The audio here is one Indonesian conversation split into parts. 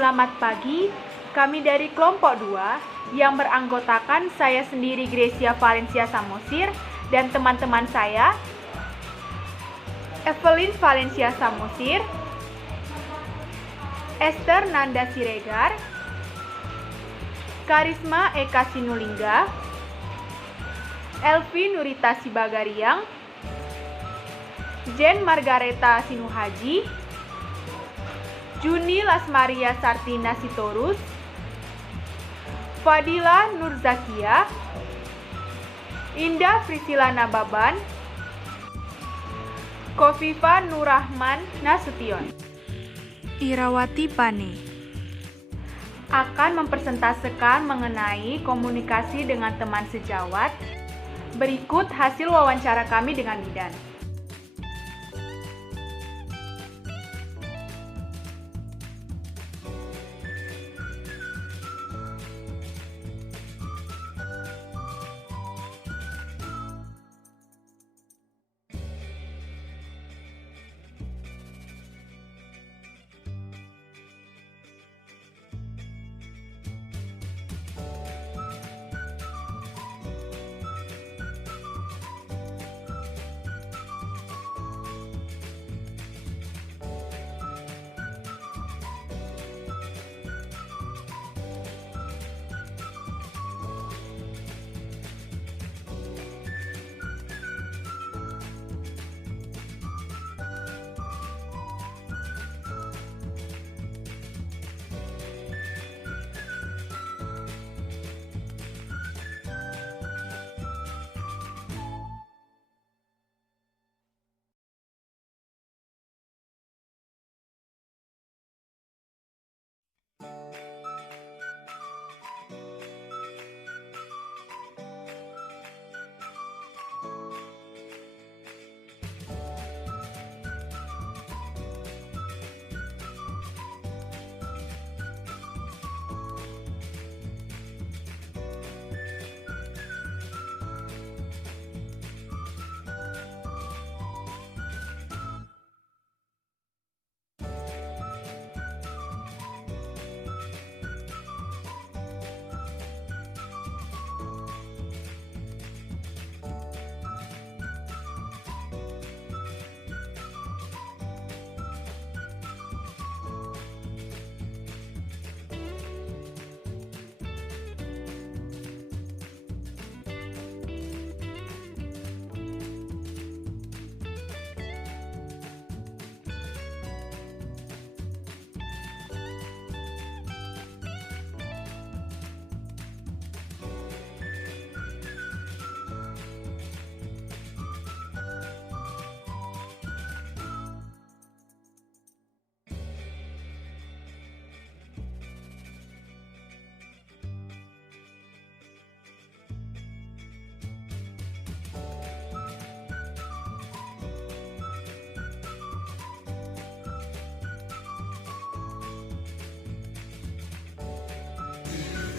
Selamat pagi, kami dari kelompok 2 yang beranggotakan saya sendiri Gracia Valencia Samosir dan teman-teman saya Evelyn Valencia Samosir, Esther Nanda Siregar, Karisma Eka Sinulingga, Elvi Nurita Sibagariang, Jen Margareta Sinuhaji, Juni Lasmaria Sartina Sitorus, Fadila Nurzakia, Indah Priscila Nababan, Kofifa Nurrahman Nasution, Irawati Pane akan mempresentasekan mengenai komunikasi dengan teman sejawat. Berikut hasil wawancara kami dengan bidan.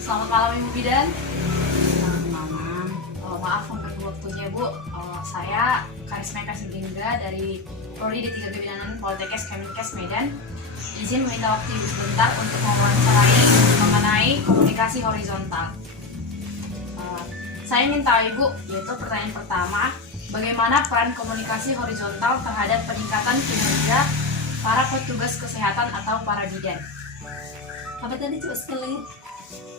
Selamat malam Ibu Bidan. Selamat malam. Maaf mengganggu waktunya Bu. Saya Karisma Eka Sinulingga dari Prodi D3 Kebidanan Poltekkes Kemenkes Medan. Izin meminta waktu Ibu sebentar untuk mewawancarai mengenai komunikasi horizontal. Saya ingin tahu Ibu, yaitu pertanyaan pertama, bagaimana peran komunikasi horizontal terhadap peningkatan kinerja para petugas kesehatan atau para bidan? Apa tadi coba sekali?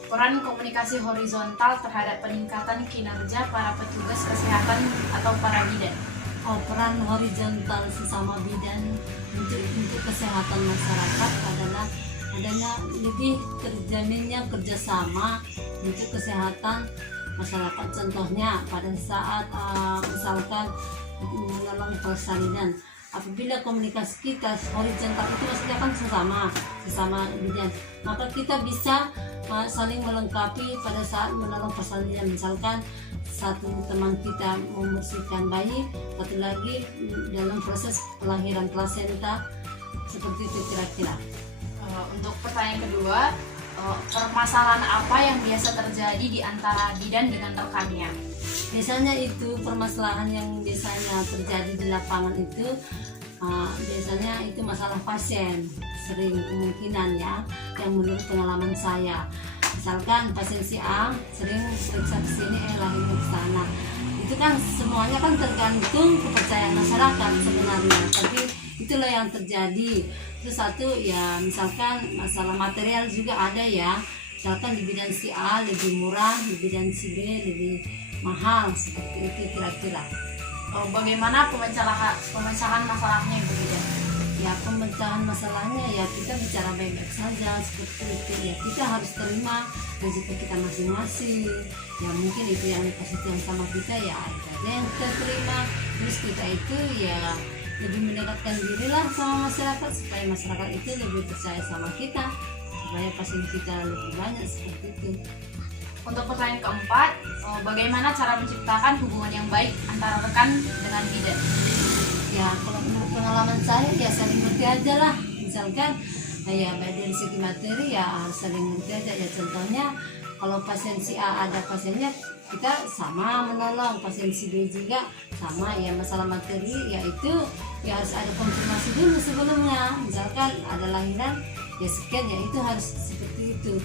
Peran komunikasi horizontal terhadap peningkatan kinerja para petugas kesehatan atau para bidan. Peran horizontal sesama bidan untuk kesehatan masyarakat adalah adanya lebih terjaminnya kerjasama untuk kesehatan masyarakat. Contohnya pada saat misalkan menolong persalinan, apabila komunikasi kita horizontal itu maksudnya kan sesama bidan, maka kita bisa saling melengkapi pada saat menolong persalinan. Misalkan satu teman kita membersihkan bayi, satu lagi dalam proses kelahiran plasenta, seperti itu kira-kira. Untuk pertanyaan kedua, permasalahan apa yang biasa terjadi di antara bidan dengan rekannya? Biasanya itu permasalahan yang biasanya terjadi di lapangan itu biasanya itu masalah pasien, sering kemungkinan ya, yang menurut pengalaman saya. Misalkan pasien si A sering periksa ke sini, lahir ke sana. Itu kan semuanya kan tergantung kepercayaan masyarakat sebenarnya, tapi itulah yang terjadi. Terus satu ya, misalkan masalah material juga ada ya, misalkan di bidan si A lebih murah, di bidan si B lebih mahal, seperti itu kira-kira. Bagaimana pemecahan masalahnya Ibu Bidan? Ya pemecahan masalahnya ya kita bicara baik-baik saja seperti itu ya, kita harus terima rezeki kita masing-masing ya, mungkin itu yang dikasih sama kita ya ada yang kita terima, terus kita itu ya lebih mendekatkan diri lah sama masyarakat supaya masyarakat itu lebih percaya sama kita, supaya pasien kita lebih banyak seperti itu. Untuk pertanyaan keempat, bagaimana cara menciptakan hubungan yang baik antara rekan dengan bidan? Ya kalau menurut pengalaman saya ya saling ngerti aja lah, misalkan ya baik dari segi materi ya harus saling ngerti aja ya. Contohnya kalau pasien si A ada pasiennya, kita sama menolong, pasien si B juga sama ya. Masalah materi ya itu ya harus ada konfirmasi dulu sebelumnya, misalkan ada lahiran ya sekian ya, itu harus seperti itu.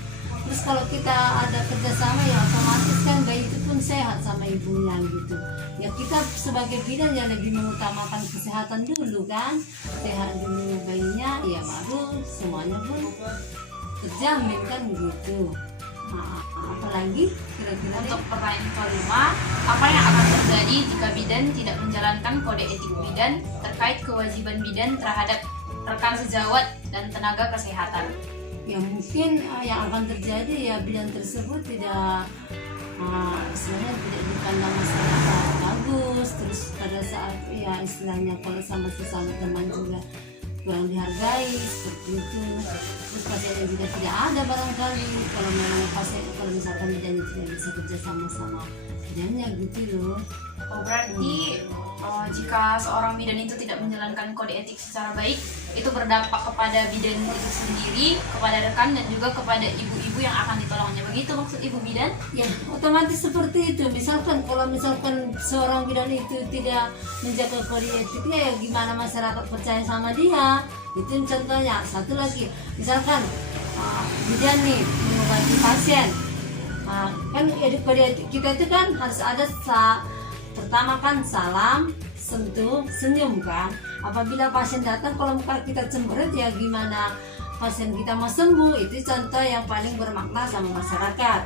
Terus kalau kita ada kerjasama ya otomatis kan bayi itu pun sehat sama ibunya gitu ya. Kita sebagai bidan ya lebih mengutamakan kesehatan dulu kan, sehat dulu bayinya ya, baru semuanya pun terjamin kan gitu. Apalagi kira-kira Untuk pertanyaan kelima, apa yang akan terjadi jika bidan tidak menjalankan kode etik bidan terkait kewajiban bidan terhadap rekan sejawat dan tenaga kesehatan? Ya mungkin yang akan terjadi ya bidan tersebut tidak istilahnya tidak dipandang masyarakat bagus, terus pada saat ya istilahnya kalau sama sesama teman juga kurang dihargai seperti itu. Terus pasiennya juga tidak ada barangkali kalau memang kalau misalkan bidannya tidak bisa kerja sama bidannya gitu loh. Berarti jika seorang bidan itu tidak menjalankan kode etik secara baik, itu berdampak kepada bidan itu sendiri, kepada rekan, dan juga kepada ibu-ibu yang akan ditolongnya. Begitu maksud Ibu Bidan? Ya otomatis seperti itu. Misalkan kalau misalkan seorang bidan itu tidak menjaga kode etiknya ya gimana masyarakat percaya sama dia. Itu contohnya. Satu lagi, misalkan bidan nih mengobati pasien, kan kode etik kita itu kan harus ada pertama kan salam, sentuh, senyum kan. Apabila pasien datang kalau muka kita cemberut ya gimana pasien kita mau sembuh. Itu contoh yang paling bermakna sama masyarakat.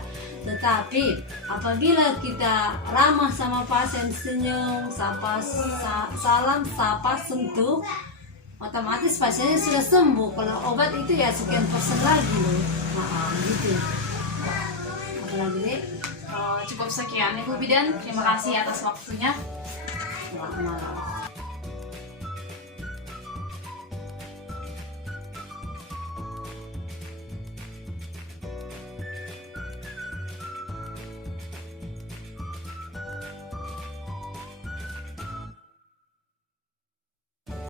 Tetapi apabila kita ramah sama pasien, senyum, salam, sapa, sentuh, otomatis pasiennya sudah sembuh. Kalau obat itu ya sekian persen lagi loh. Gitu. Apalagi nih? Cukup sekian Ibu Bidan, terima kasih atas waktunya. Selamat malam.